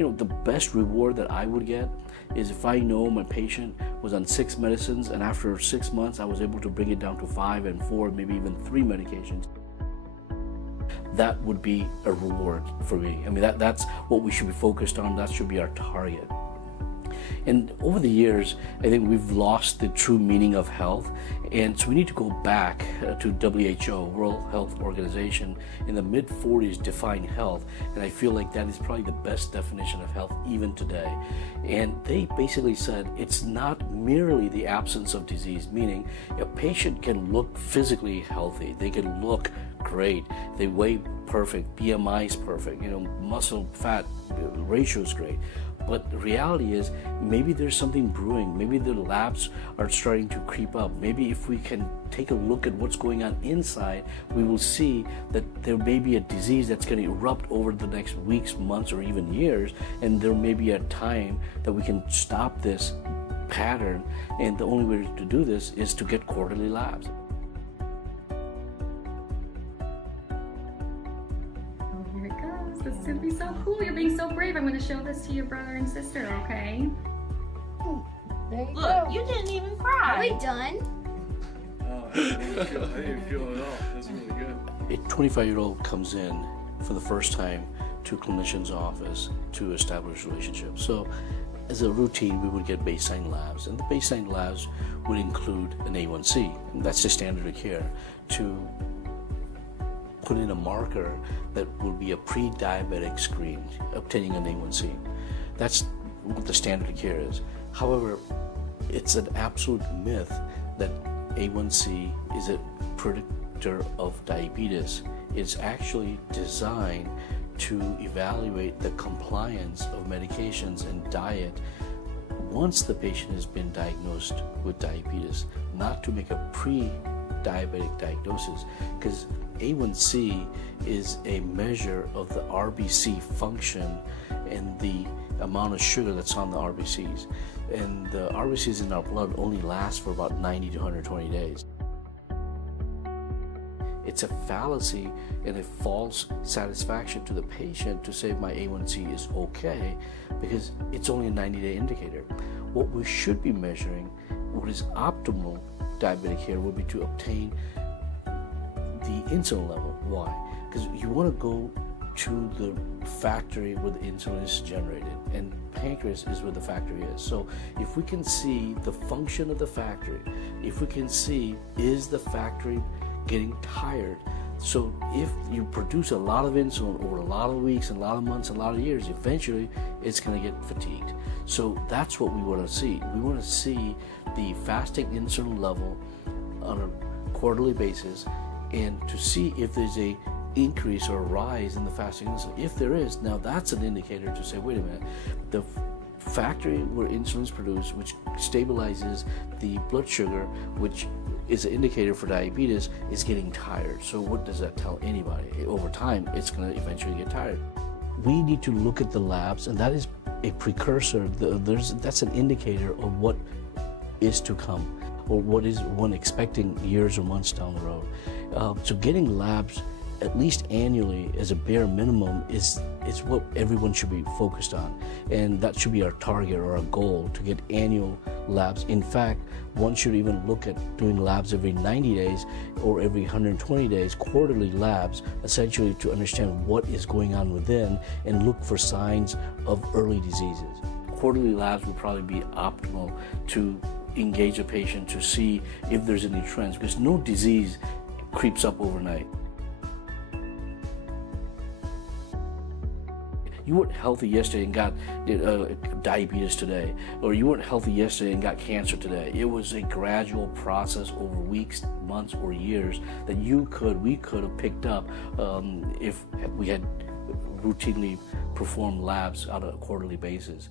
The best reward that I would get is if I know my patient was on 6 medicines and after 6 months I was able to bring it down to 5 and 4, maybe even 3 medications. That would be a reward for me. I mean, that's what we should be focused on. That should be our target. And over the years, I think we've lost the true meaning of health. And so we need to go back to WHO, World Health Organization, in the mid-40s defined health. And I feel like that is probably the best definition of health even today. And they basically said it's not merely the absence of disease, meaning a patient can look physically healthy. They can look great. They weigh perfect. BMI is perfect. Muscle fat ratio is great. But the reality is, maybe there's something brewing. Maybe the labs are starting to creep up. Maybe if we can take a look at what's going on inside, we will see that there may be a disease that's going to erupt over the next weeks, months, or even years. And there may be a time that we can stop this pattern. And the only way to do this is to get quarterly labs. This is going to be so cool. You're being so brave. I'm going to show this to your brother and sister, okay? There you Look, go. you didn't even cry. Are we done? I didn't feel it at all. That's really good. A 25-year-old comes in for the first time to a clinician's office to establish relationships. So as a routine, we would get baseline labs, and the baseline labs would include an A1C, and that's the standard of care, to put in a marker that will be a pre-diabetic screen, obtaining an A1C. That's what the standard of care is. However, it's an absolute myth that A1C is a predictor of diabetes. It's actually designed to evaluate the compliance of medications and diet once the patient has been diagnosed with diabetes, not to make a pre-diabetic diagnosis, because A1C is a measure of the RBC function and the amount of sugar that's on the RBCs. And the RBCs in our blood only last for about 90 to 120 days. It's a fallacy and a false satisfaction to the patient to say my A1C is okay, because it's only a 90-day indicator. What we should be measuring, what is optimal diabetic care, would be to obtain the insulin level. Why? Because you want to go to the factory where the insulin is generated, and pancreas is where the factory is. So if we can see the function of the factory, if we can see, is the factory getting tired? So if you produce a lot of insulin over a lot of weeks and a lot of months and a lot of years, eventually it's going to get fatigued. So that's what we want to see. We want to see the fasting insulin level on a quarterly basis, and to see if there's a increase or a rise in the fasting insulin. If there is, now that's an indicator to say, wait a minute, the factory where insulin is produced, which stabilizes the blood sugar, which is an indicator for diabetes, is getting tired. So what does that tell anybody? Over time, it's going to eventually get tired. We need to look at the labs, and that is a precursor. That's an indicator of what is to come, or what is one expecting years or months down the road. So getting labs at least annually as a bare minimum is what everyone should be focused on, and that should be our target or our goal, to get annual labs. In fact, one should even look at doing labs every 90 days or every 120 days, quarterly labs, essentially to understand what is going on within and look for signs of early diseases. Quarterly labs would probably be optimal to engage a patient to see if there's any trends, because no disease creeps up overnight. You weren't healthy yesterday and got diabetes today, or you weren't healthy yesterday and got cancer today. It was a gradual process over weeks, months, or years that we could have picked up if we had routinely performed labs on a quarterly basis.